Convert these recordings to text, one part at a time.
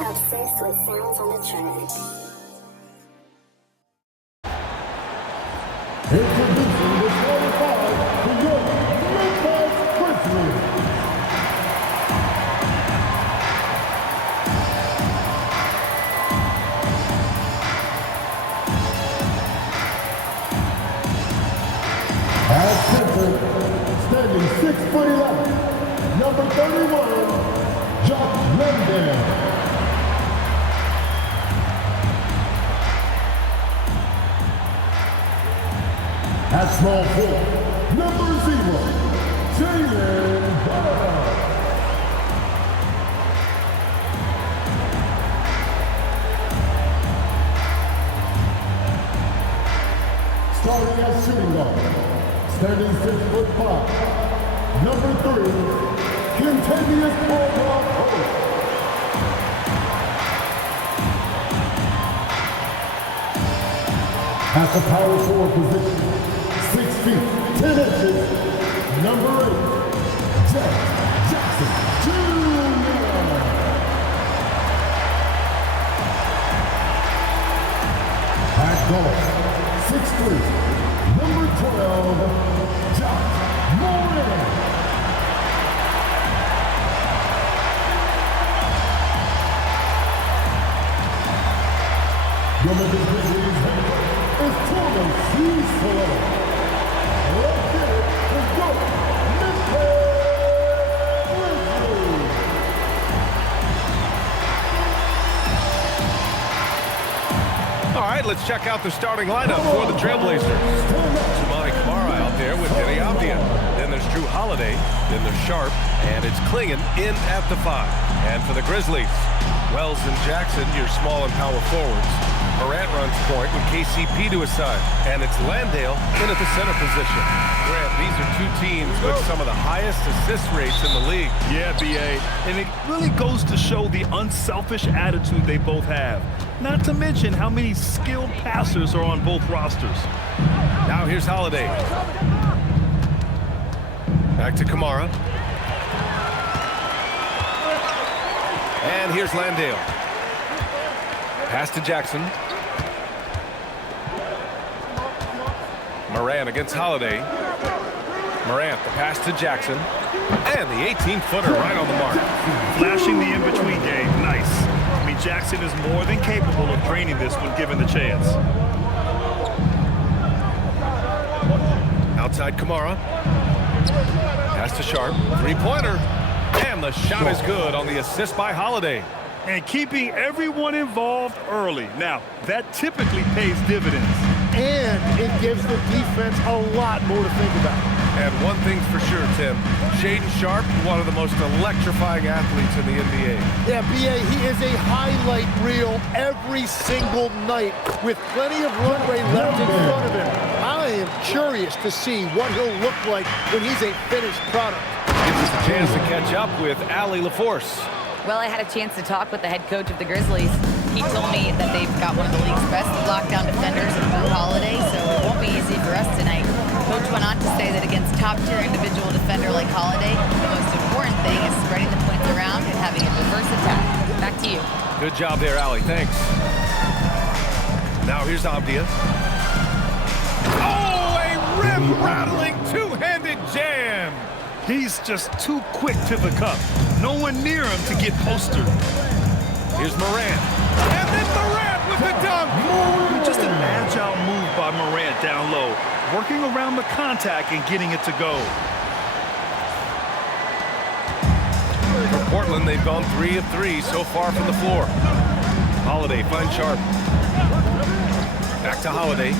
Obsessed with sounds on the track. Introducing the 25 for your Memphis Grizzlies. At center, standing 6'11", number 31, Jock London. At small forward, number 0, Jalen Butler. Starting at shooting guard, standing 6'5", number 3, Contagious Paul. At the power forward position, 6 feet, 10 inches, number 8, Jackson Jr. At guard, 6'3", number 12, Jock Moran. Your Memphis Grizzlies is Torben Seasfall. Let's get it. Let's go. Memphis Grizzlies. All right, let's check out the starting lineup for the Trailblazers. Jamani Kamara out there with Denny Avdia. Then there's Drew Holiday. Then there's Sharp. And it's Klingon in at the 5. And for the Grizzlies, Wells and Jackson, your small and power forwards. Morant runs point with KCP to his side. And it's Landale in at the center position. Grant, these are two teams with some of the highest assist rates in the league. Yeah, B.A. And it really goes to show the unselfish attitude they both have. Not to mention how many skilled passers are on both rosters. Now here's Holiday. Back to Kamara. And here's Landale. Pass to Jackson. Morant against Holiday. Morant, the pass to Jackson. And the 18-footer right on the mark. Flashing the in-between game. Nice. I mean, Jackson is more than capable of draining this when given the chance. Outside Kamara. Pass to Sharp. Three-pointer. And the shot is good on the assist by Holiday. And keeping everyone involved early. Now, that typically pays dividends. And it gives the defense a lot more to think about. And one thing's for sure, Tim. Shaedon Sharp, one of the most electrifying athletes in the NBA. Yeah, B.A., he is a highlight reel every single night with plenty of runway left in front of him. I am curious to see what he'll look like when he's a finished product. Gives us a chance to catch up with Allie LaForce. Well, I had a chance to talk with the head coach of the Grizzlies. He told me that they've got one of the league's best lockdown defenders in Drew Holiday, so it won't be easy for us tonight. Coach went on to say that against top-tier individual defender like Holiday, the most important thing is spreading the points around and having a diverse attack. Back to you. Good job there, Allie. Thanks. Now here's Avdia. Oh, a rim-rattling two-handed jam. He's just too quick to the cup. No one near him to get postered. Here's Morant. And then Morant with the dunk. Just an agile move by Morant down low, working around the contact and getting it to go. For Portland, they've gone 3 of 3 so far from the floor. Holiday finds Sharp. Back to Holiday.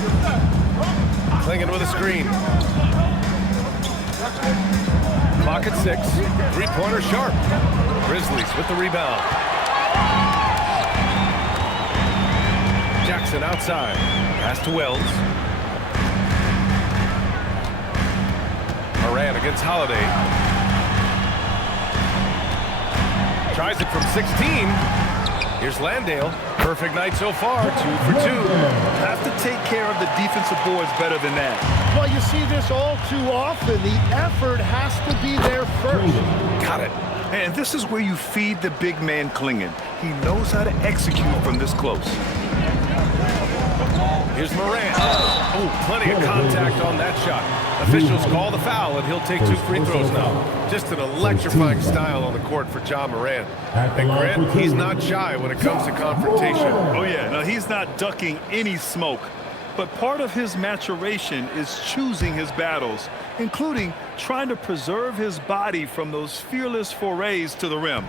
Klingon with a screen. Clock at 6. Three-pointer Sharp. Grizzlies with the rebound. Jackson outside. Pass to Wells. Morant against Holiday. Tries it from 16. Here's Landale. Perfect night so far. 2 for 2. Have to take care of the defensive boards better than that. Well, you see this all too often. The effort has to be there first. Got it. And this is where you feed the big man Klingen. He knows how to execute from this close. Here's Morant. Oh, plenty of contact on that shot. Officials call the foul, and he'll take 2 free throws now. Just an electrifying style on the court for Ja Morant. And Grant, he's not shy when it comes to confrontation. Oh, yeah. No, he's not ducking any smoke. But part of his maturation is choosing his battles, including trying to preserve his body from those fearless forays to the rim.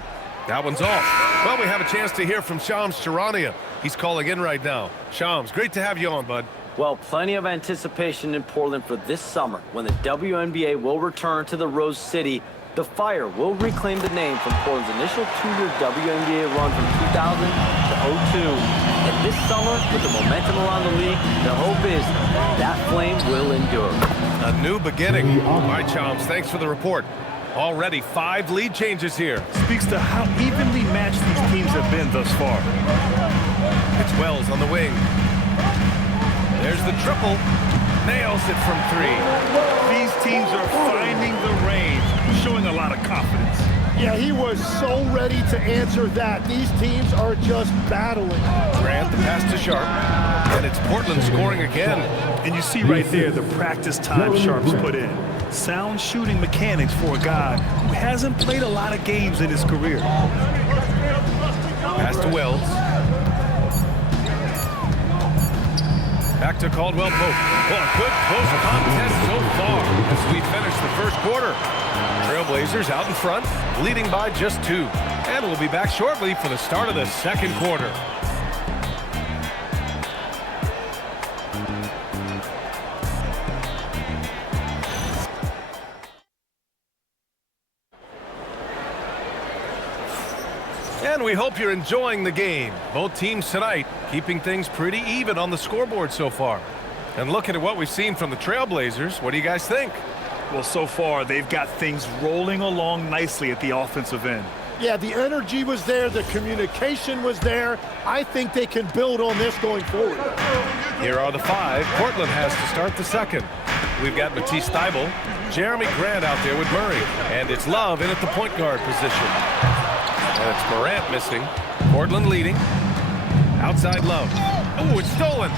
That one's off. Well, we have a chance to hear from Shams Charania. He's calling in right now. Shams, great to have you on, bud. Well, plenty of anticipation in Portland for this summer when the WNBA will return to the Rose City. The Fire will reclaim the name from Portland's initial 2-year WNBA run from 2000 to 02. And this summer, with the momentum around the league, the hope is that flame will endure. A new beginning. All right, Shams, thanks for the report. Already 5 lead changes here. Speaks to how evenly matched these teams have been thus far. It's Wells on the wing. There's the triple. Nails it from 3. These teams are finding the range, showing a lot of confidence. Yeah, he was so ready to answer that. These teams are just battling. Grant, the pass to Sharp. And it's Portland scoring again. And you see right there the practice time Sharp's put in. Sound shooting mechanics for a guy who hasn't played a lot of games in his career. Pass to Wells. Back to Caldwell Pope. Well, a good close contest so far as we finish the first quarter. Trailblazers out in front, leading by just 2. And we'll be back shortly for the start of the second quarter. And we hope you're enjoying the game. Both teams tonight keeping things pretty even on the scoreboard so far. And looking at what we've seen from the Trailblazers, what do you guys think? Well, so far, they've got things rolling along nicely at the offensive end. Yeah, the energy was there. The communication was there. I think they can build on this going forward. Here are the 5. Portland has to start the second. We've got Matisse Thybulle, Jeremy Grant out there with Murray. And it's Love in at the point guard position. And it's Morant missing. Portland leading. Outside Love. Oh, it's stolen.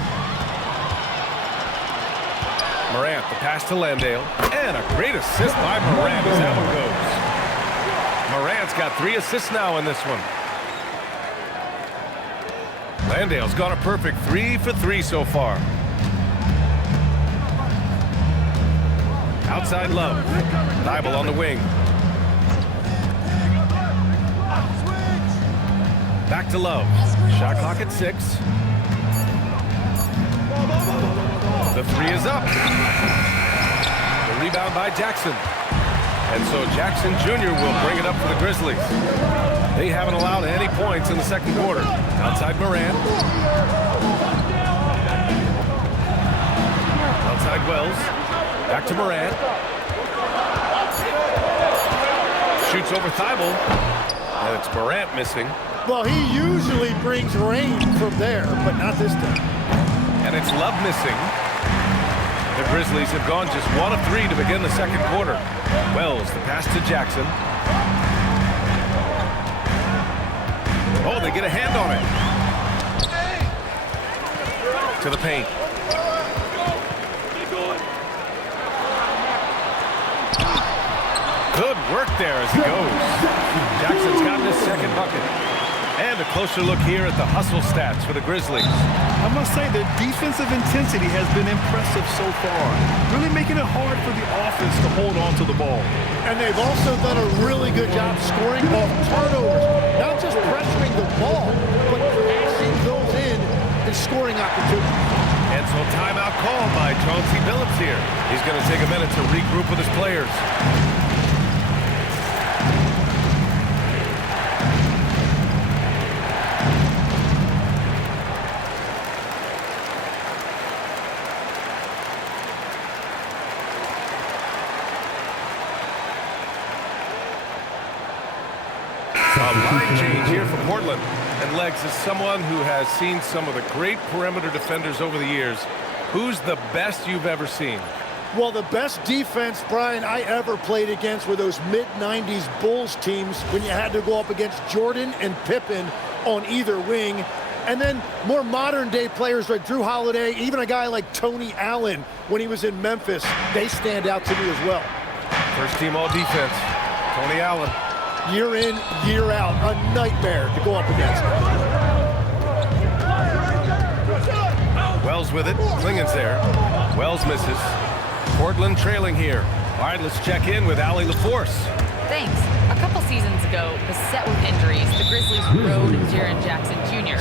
Morant, the pass to Landale. And a great assist by Morant as that one goes. Morant's got 3 assists now in this one. Landale's got a perfect 3 for 3 so far. Outside Love. Thybulle on the wing. Back to Love. Shot clock at 6. The 3 is up. The rebound by Jackson. And so Jackson Jr. will bring it up for the Grizzlies. They haven't allowed any points in the second quarter. Outside Morant. Outside Wells. Back to Morant. Shoots over Thybulle. And it's Morant missing. Well, he usually brings rain from there, but not this time. And it's Love missing. The Grizzlies have gone just 1 of 3 to begin the second quarter. Wells, the pass to Jackson. Oh, they get a hand on it. To the paint. Good work there as he goes. Jackson's gotten his second bucket. And a closer look here at the hustle stats for the Grizzlies. I must say their defensive intensity has been impressive so far, really making it hard for the offense to hold on to the ball. And they've also done a really good job scoring off turnovers. Not just pressuring the ball, but passing those in and scoring opportunities. And so timeout called by Chauncey Billups here. He's going to take a minute to regroup with his players. A line change here for Portland. And Legs, is someone who has seen some of the great perimeter defenders over the years. Who's the best you've ever seen? Well, the best defense, Brian, I ever played against were those mid-90s Bulls teams when you had to go up against Jordan and Pippen on either wing. And then more modern-day players like Drew Holiday, even a guy like Tony Allen when he was in Memphis, they stand out to me as well. First team all defense, Tony Allen. Year in, year out, a nightmare to go up against. Wells with it, Klingen's there. Wells misses. Portland trailing here. All right, let's check in with Allie LaForce. Thanks. A couple seasons ago, beset with injuries, the Grizzlies rode Jaren Jackson Jr.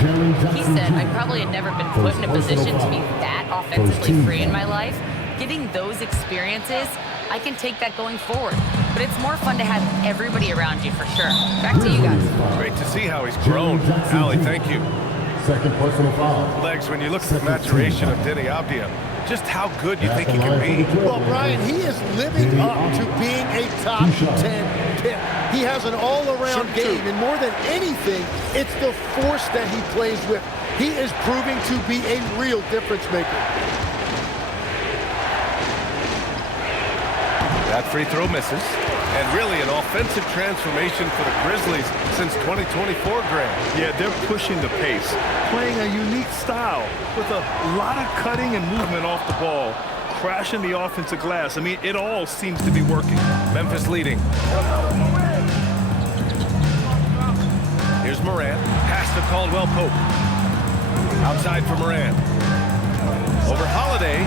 He said, I probably had never been put in a position to be that offensively free in my life. Getting those experiences, I can take that going forward. But it's more fun to have everybody around you for sure. Back to you guys. Great to see how he's grown. Allie, thank you. Second personal foul. Legs, when you look at the maturation of Denny Avdia, just how good you think he can be. Well, Brian, he is living up to being a top 10 pick. He has an all-around game, and more than anything, it's the force that he plays with. He is proving to be a real difference maker. That free throw misses. And really an offensive transformation for the Grizzlies since 2024, Graham. Yeah, they're pushing the pace, playing a unique style with a lot of cutting and movement off the ball, crashing the offensive glass. I mean, it all seems to be working. Memphis leading. Here's Morant. Pass to Caldwell Pope. Outside for Morant. Over Holiday.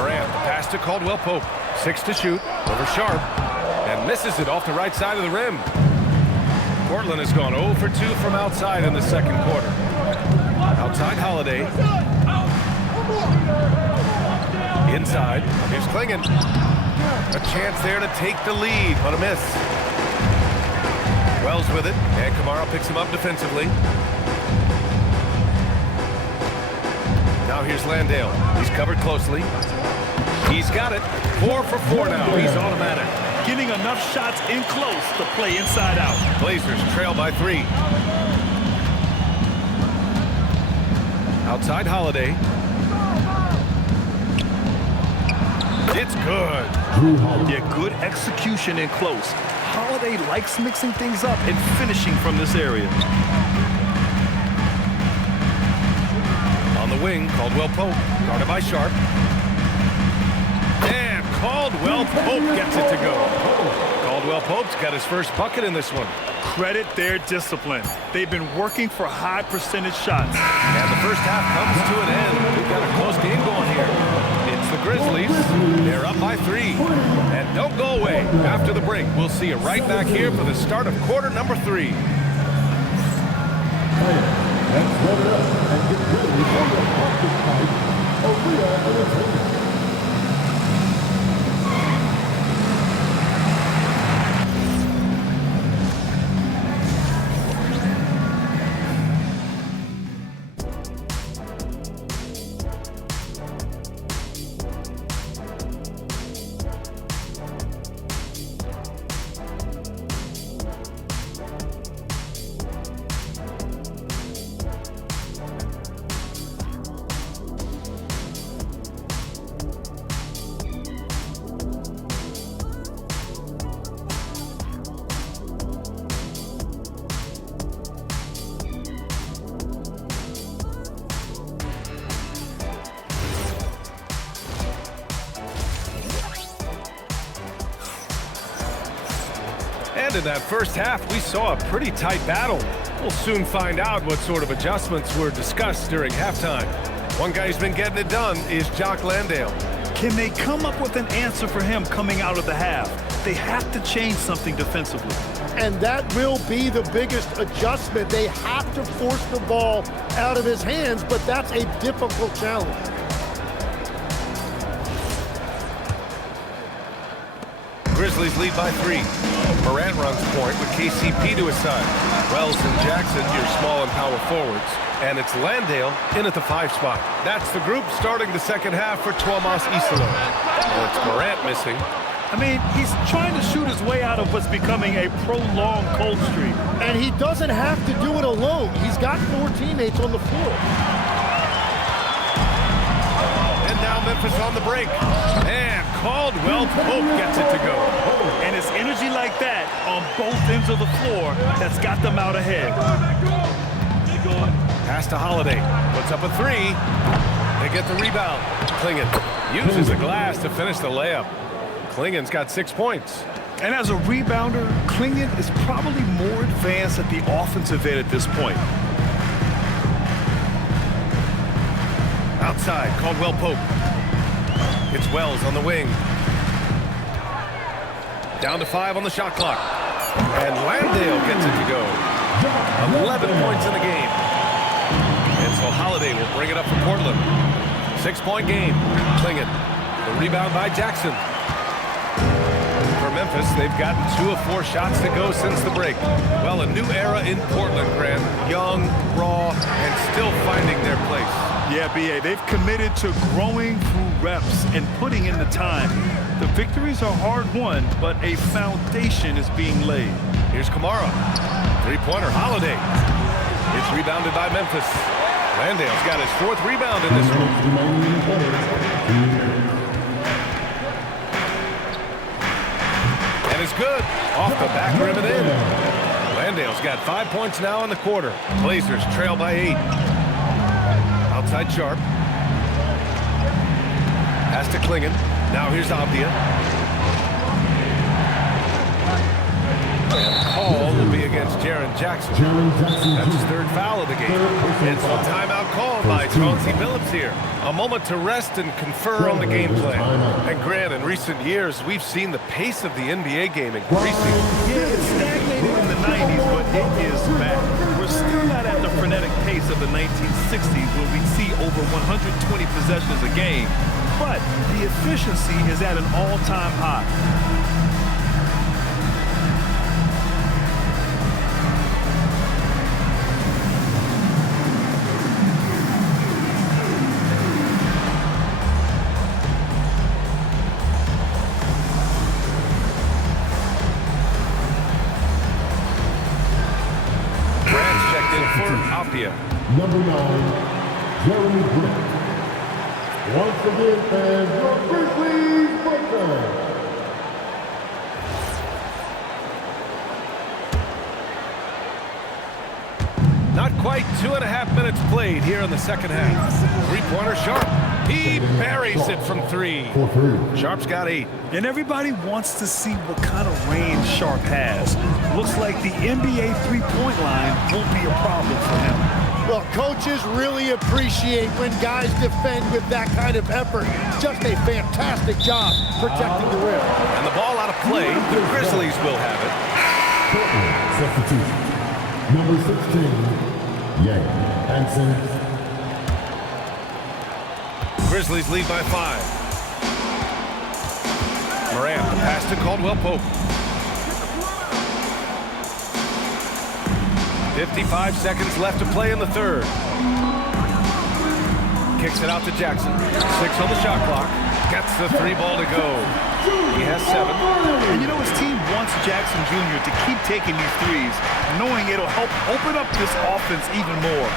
Morant, the pass to Caldwell Pope. 6 to shoot. Over Sharp. And misses it off the right side of the rim. Portland has gone 0 for 2 from outside in the second quarter. Outside Holiday. Inside. Here's Klingen. A chance there to take the lead, but a miss. Wells with it, and Kamara picks him up defensively. Now here's Landale. He's covered closely. He's got it. 4 for 4 now. He's automatic. Getting enough shots in close to play inside out. Blazers trail by 3. Outside Holiday. It's good. Yeah, good execution in close. Holiday likes mixing things up and finishing from this area. On the wing, Caldwell Pope, guarded by Sharp. And Caldwell Pope gets it to go. Caldwell Pope's got his first bucket in this one. Credit their discipline. They've been working for high percentage shots. And the first half comes to an end. We've got a close game going here. It's the Grizzlies. They're up by 3. And don't go away. After the break, we'll see you right back here for the start of quarter number 3. Let's warm it up and get ready for the hottest fight of real entertainment. And in that first half, we saw a pretty tight battle. We'll soon find out what sort of adjustments were discussed during halftime. One guy who's been getting it done is Jock Landale. Can they come up with an answer for him coming out of the half? They have to change something defensively. And that will be the biggest adjustment. They have to force the ball out of his hands, but that's a difficult challenge. Grizzlies lead by 3. Morant runs point with KCP to his side. Wells and Jackson, your small and power forwards. And it's Landale in at the 5 spot. That's the group starting the second half for Tuomas Isalo. And it's Morant missing. I mean, he's trying to shoot his way out of what's becoming a prolonged cold streak. And he doesn't have to do it alone. He's got 4 teammates on the floor. And now Memphis Memphis on the break. And Caldwell Pope gets it to go. And it's energy like that on both ends of the floor that's got them out ahead. Pass to Holiday. Puts up a three. They get the rebound. Clingan uses the glass to finish the layup. Klingen's got 6 points. And as a rebounder, Clingan is probably more advanced at the offensive end at this point. Outside, Caldwell Pope. It's Wells on the wing. Down to 5 on the shot clock. And Landale gets it to go. 11 points in the game. And so Holiday will bring it up for Portland. 6-point game. Clingan. The rebound by Jackson. For Memphis, they've gotten 2 of 4 shots to go since the break. Well, a new era in Portland, Grant. Young, raw, and still finding their place. Yeah, B.A., they've committed to growing through reps and putting in the time. The victories are hard-won, but a foundation is being laid. Here's Kamara. Three-pointer, Holiday. It's rebounded by Memphis. Landale's got his 4th rebound in this one. And it's good. Off the back rim and in. Landale's got 5 points now in the quarter. Blazers trail by 8. Outside Sharp. Pass to Clingan. Now here's Avdia. And the call will be against Jaren Jackson. That's his 3rd foul of the game. And so timeout called by Chauncey Billups here. A moment to rest and confer on the game plan. And Grant, in recent years, we've seen the pace of the NBA game increasing. Yeah, it stagnated in the 90s, but it is back. We're still not at the frenetic pace of the 1960s when we see over 120 possessions a game. But the efficiency is at an all-time high. Number 9, Jeremy Grant. Once again, fans, your Grizzlies breakdown. Not quite 2.5 minutes played here in the second half. Three-pointer Sharp. He buries it from 3. Sharp's got 8. And everybody wants to see what kind of range Sharp has. Looks like the NBA three-point line won't be a problem for him. Well, coaches really appreciate when guys defend with that kind of effort. Just a fantastic job protecting the rim. And the ball out of play. The Grizzlies will have it. Substitution. Number 16, Yang Hansen. Grizzlies lead by 5. Morant, the pass to Caldwell Pope. 55 seconds left to play in the 3rd. Kicks it out to Jackson. 6 on the shot clock. Gets the 3 ball to go. He has 7. And you know, his team wants Jackson Jr. to keep taking these threes, knowing it'll help open up this offense even more.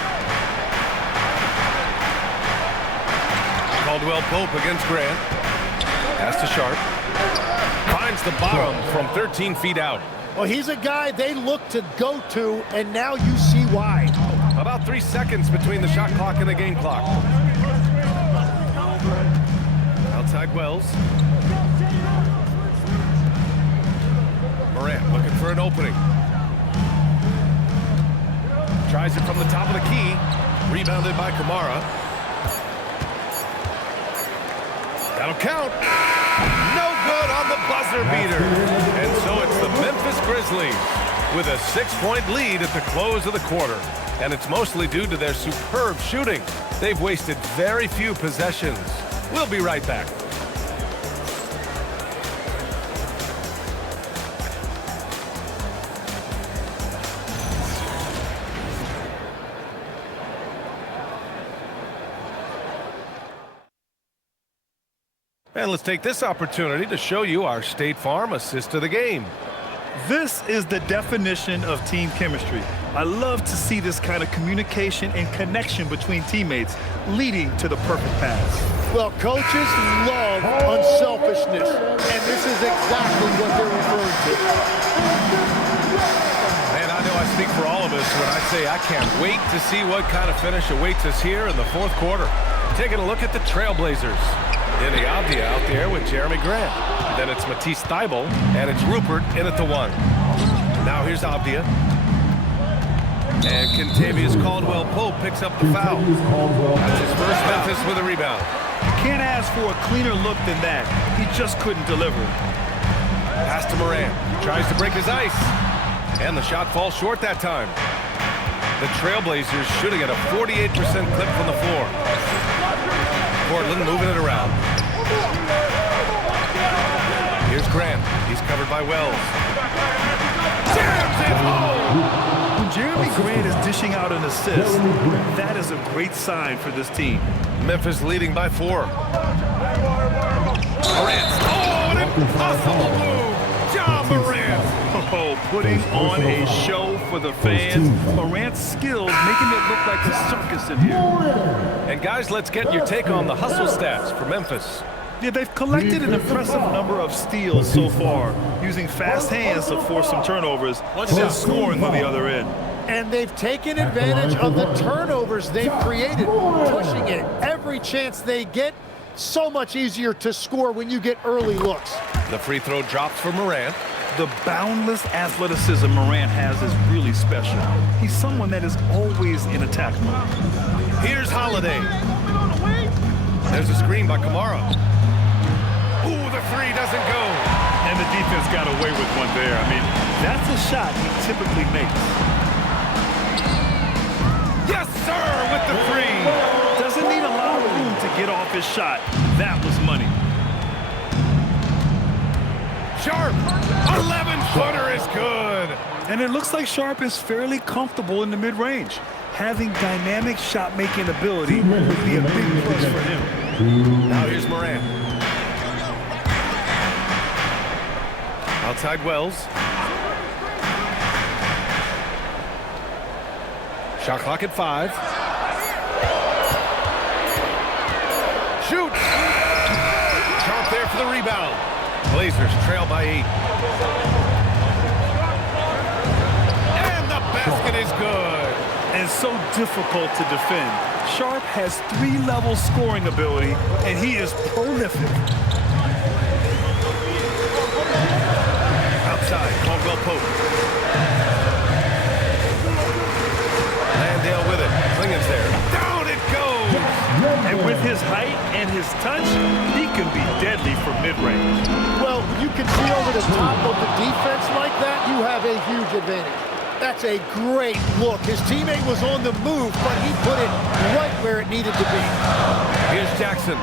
Caldwell Pope against Grant. Pass to Sharp. Finds the bottom from 13 feet out. Well, he's a guy they look to go to, and now you see why. About 3 seconds between the shot clock and the game clock. Outside Wells. Morant looking for an opening. Tries it from the top of the key. Rebounded by Kamara. That'll count. No good on the buzzer beater. And so it's the Memphis Grizzlies with a 6-point lead at the close of the quarter. And it's mostly due to their superb shooting. They've wasted very few possessions. We'll be right back. And let's take this opportunity to show you our State Farm assist to the game. This is the definition of team chemistry. I love to see this kind of communication and connection between teammates leading to the perfect pass. Well, coaches love unselfishness, and this is exactly what they're referring to. Man, I know I speak for all of us when I say I can't wait to see what kind of finish awaits us here in the fourth quarter. Taking a look at the Trailblazers. Denny Avdia out there with Jeremy Grant. Then it's Matisse Thybulle, and it's Rupert in at the 1. Now here's Avdia. And Kentavious Caldwell-Pope picks up the foul. That's his first. Memphis with a rebound. You can't ask for a cleaner look than that. He just couldn't deliver. Pass to Morant. Tries to break his ice. And the shot falls short that time. The Trailblazers shooting at a 48% clip from the floor. Portland moving it around. Here's Grant. He's covered by Wells. Jams it home! When Jeremy Grant is dishing out an assist, that is a great sign for this team. Memphis leading by 4. Morant. Oh, an impossible move! John Morant! Oh, putting on a show for the fans. Morant's skills making it look like a circus in here. And guys, let's get your take on the hustle stats for Memphis. Yeah, they've collected an impressive number of steals so far, using fast hands to force some turnovers, then scoring on the other end. And they've taken advantage of the turnovers they've created, pushing it every chance they get. So much easier to score when you get early looks. The free throw drops for Morant. The boundless athleticism Morant has is really special. He's someone that is always in attack mode. Here's Holiday. There's a screen by Kamara. Ooh, the 3 doesn't go. And the defense got away with one there. I mean, that's a shot he typically makes. Yes, sir, with the 3. Doesn't need a lot of room to get off his shot. That was money. Sharp, 11-footer is good. And it looks like Sharp is fairly comfortable in the mid-range. Having dynamic shot-making ability would be a big plus for him. Now here's Morant. Outside Wells. Shot clock at 5. Shoots. Sharp there for the rebound. Blazers trail by 8. And the basket is good. And so difficult to defend. Sharp has 3-level scoring ability, and he is prolific. Outside, Caldwell-Pope. Landale with it. Klingen's there. Down it goes! And with his height and his touch, he can be deadly from mid-range. Well, you can see over the top of the defense like that, you have a huge advantage. That's a great look. His teammate was on the move, but he put it right where it needed to be. Here's Jackson.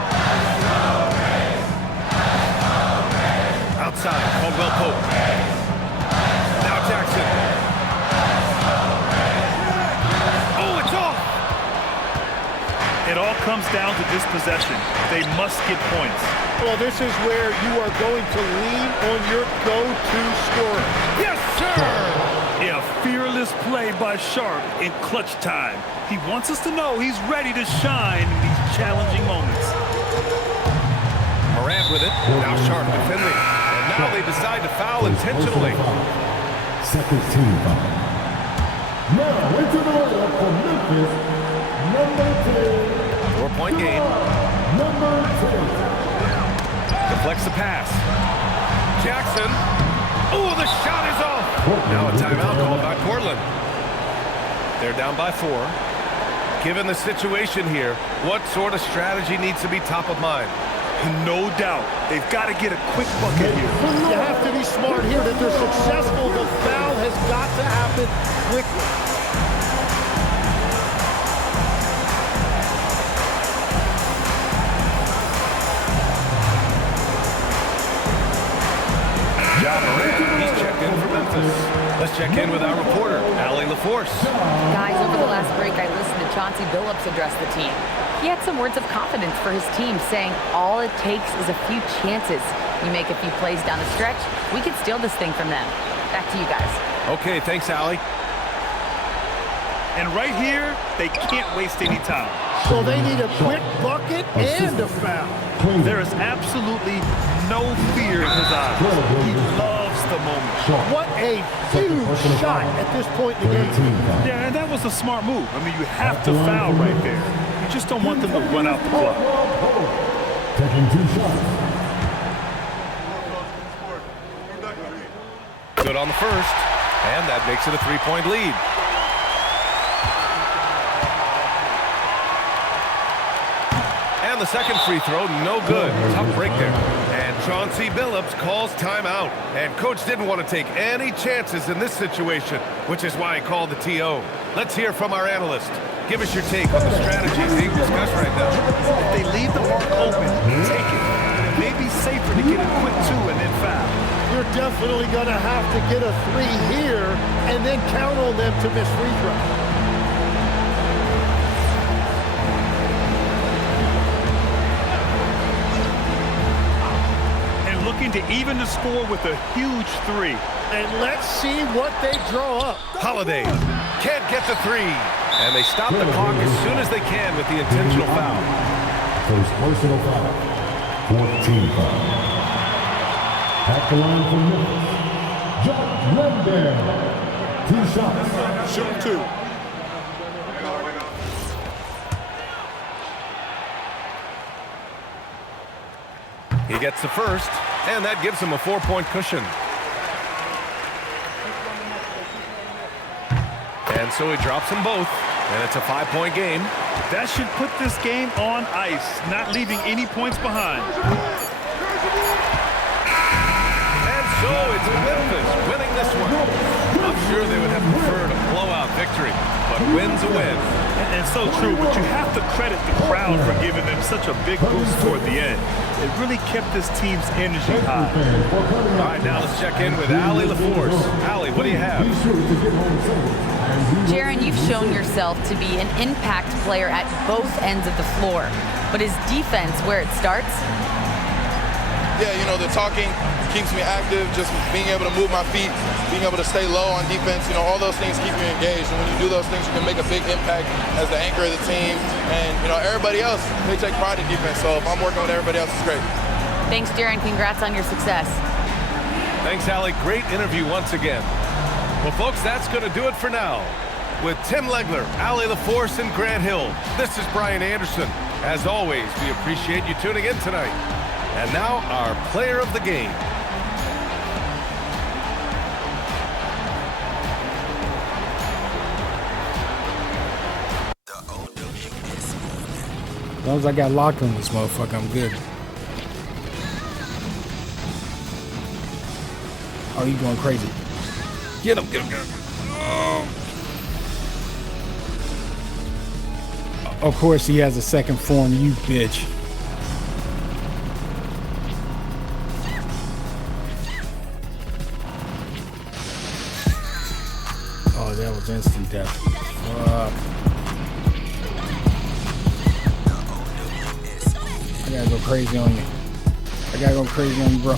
Outside, Caldwell-Pope. Now Jackson. Oh, it's off! It all comes down to this possession. They must get points. Well, this is where you are going to lean on your go-to scorer. Yes, sir! Yeah, fearless play by Sharp in clutch time. He wants us to know he's ready to shine in these challenging moments. Morant with it. Now Sharp defending. And now they decide to foul intentionally. Second team foul. Now into the lineup for Memphis, number 10. 4-point game. Number 10. Deflects the pass. Jackson. Oh, the shot is off. Now a timeout called by Portland. They're down by 4. Given the situation here, what sort of strategy needs to be top of mind? No doubt. They've got to get a quick bucket here. You have to be smart here that they're successful. The foul has got to happen quickly. He's checked in for Memphis. Let's check in with our reporter, Allie LaForce. Guys, over the last break, I listened to Chauncey Billups address the team. He had some words of confidence for his team, saying all it takes is a few chances. We make a few plays down the stretch, we could steal this thing from them. Back to you guys. Okay, thanks, Allie. And right here, they can't waste any time. So they need a quick bucket and a foul. There is absolutely no fear in his eyes. He loves the moment. What a huge shot at this point in the game. Yeah, and that was a smart move. I mean, you have to foul right there. You just don't want them to run out the clock. Taking 2 shots. Good on the first, and that makes it a 3-point lead. And the second free throw, no good. Tough break there. And Chauncey Billups calls timeout. And coach didn't want to take any chances in this situation, which is why he called the TO. Let's hear from our analyst. Give us your take on the strategies being discussed right now. If they leave the mark open, take it. It may be safer to get a quick 2 and then foul. You're definitely going to have to get a 3 here and then count on them to miss free throws. Looking to even the score with a huge 3. And let's see what they draw up. Holiday can't get the 3. And they stop the clock as soon as they can with the intentional foul. First personal foul. 14 foul. At the line for Memphis, John Rendell. 2 shots. Shoot 2. He gets the first, and that gives him a 4-point cushion. And so he drops them both, and it's a 5-point game. That should put this game on ice, not leaving any points behind. And so it's Memphis winning this one. I'm sure they would have preferred a blowout victory, but a win's a win. And so true, but you have to credit the crowd for giving them such a big boost toward the end. It really kept this team's energy high. All right, now let's check in with Allie LaForce. Allie, what do you have? Jaron, you've shown yourself to be an impact player at both ends of the floor. But is defense where it starts? Yeah, you know, the talking keeps me active, just being able to move my feet, being able to stay low on defense, you know, all those things keep you engaged. And when you do those things, you can make a big impact as the anchor of the team. And, you know, everybody else, they take pride in defense. So if I'm working with everybody else, it's great. Thanks, Jaron. Congrats on your success. Thanks, Allie. Great interview once again. Well, folks, that's going to do it for now. With Tim Legler, Allie LaForce, and Grant Hill, this is Brian Anderson. As always, we appreciate you tuning in tonight. And now, our player of the game. As long as I got locked on this motherfucker, I'm good. Oh, he's going crazy. Get him, get him, get him. Oh. Of course he has a second form, you bitch. Oh, that was instant death. Fuck. I gotta go crazy on you. I gotta go crazy on you, bro.